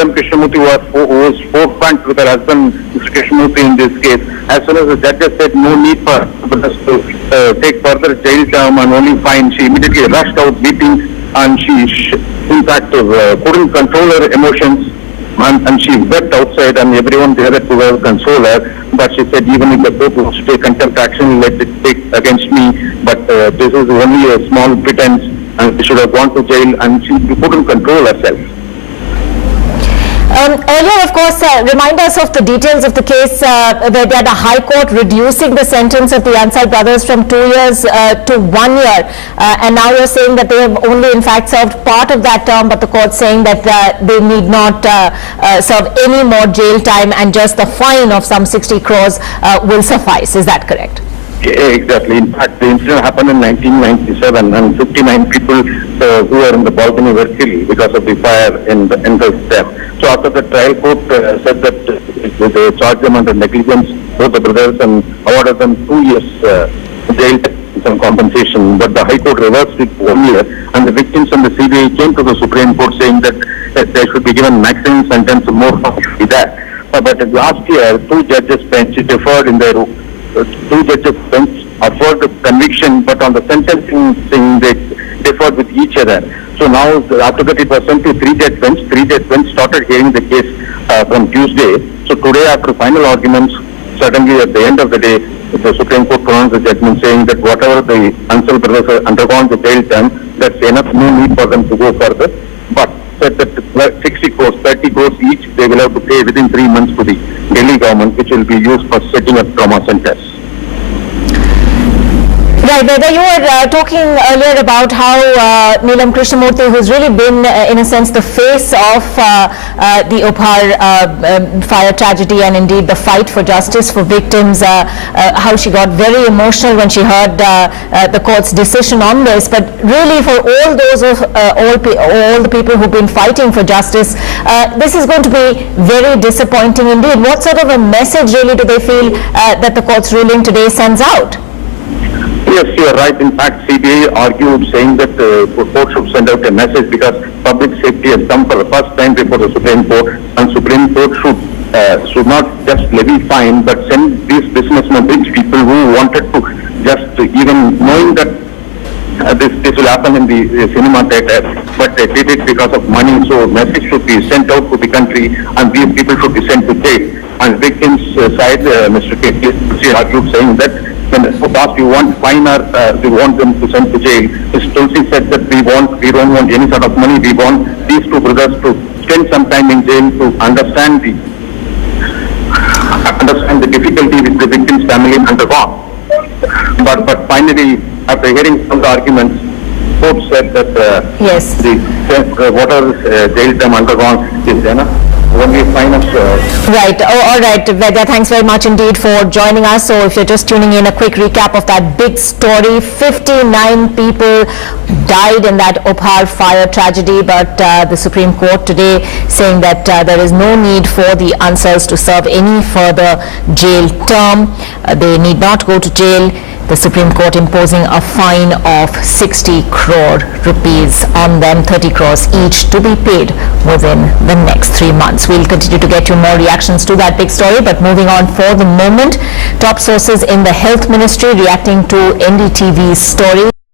Neelam Krishnamurthy was forefront with her husband, Mr. Krishnamurthy, in this case. As soon as the judges said no need for us to take further jail term and only fine, she immediately rushed out weeping, and she in fact, couldn't control her emotions, and she wept outside, and everyone there to console her. But she said, even if the court wants to take contempt action, let it take against me. But this is only a small pretense, and she should have gone to jail, and she couldn't control herself. Earlier, of course, remind us of the details of the case where they had a High Court reducing the sentence of the Ansal brothers from 2 years to 1 year. And now you're saying that they have only in fact served part of that term, but the court saying that they need not serve any more jail time and just the fine of some 60 crores will suffice. Is that correct? Exactly. In fact, the incident happened in 1997, and 59 people who were in the balcony were killed because of the fire in the dam. So after the trial court said that they charged them under negligence, both the brothers, and awarded them 2 years jail and some compensation. But the High Court reversed it 1 year, and the victims and the CBI came to the Supreme Court saying that they should be given maximum sentence, more should be that. But last year, two judges bench deferred in their afford conviction, but on the sentencing thing they differed with each other. So now, after that, it was sent to three-judge bench. Three-judge bench started hearing the case from Tuesday. So today, after final arguments, suddenly at the end of the day, the Supreme Court pronounced the judgment saying that whatever the Ansal brothers have undergone the jail term, that's enough, no need for them to go further. But said that 60 crores, 30 crores each, they will have to pay within 3 months to the Delhi government, which will be used for setting up trauma centers. Right, Veda, you were talking earlier about how Neelam Krishnamurthy, who's really been, in a sense, the face of the Upar fire tragedy and indeed the fight for justice for victims, how she got very emotional when she heard the court's decision on this. But really, for all those all the people who've been fighting for justice, this is going to be very disappointing indeed. What sort of a message really do they feel that the court's ruling today sends out? Yes, you are right. In fact, CBI argued saying that the court should send out a message because public safety has come for the first time before the Supreme Court, and Supreme Court should not just levy fine, but send these businessmen, rich people who wanted to just even knowing that this will happen in the cinema theater, but they did it because of money. So message should be sent out to the country, and these people should be sent to jail. And victims' side, Mr. K. argued saying that when the court asked, you want fine or we want them to send to jail, Mr. Tulsi said that we don't want any sort of money. We want these two brothers to spend some time in jail to understand the difficulty which the victim's family undergone. But finally, after hearing some of the arguments, court said that yes, whatever jail time undergone is enough. Right. All right, Veda, thanks very much indeed for joining us. So if you're just tuning in, a quick recap of that big story. 59 people died in that Upar fire tragedy, but the Supreme Court today saying that there is no need for the Ansals to serve any further jail term. They need not go to jail. The Supreme Court imposing a fine of 60 crore rupees on them, 30 crores each to be paid within the next 3 months. We'll continue to get you more reactions to that big story, but moving on for the moment, top sources in the Health Ministry reacting to NDTV's story.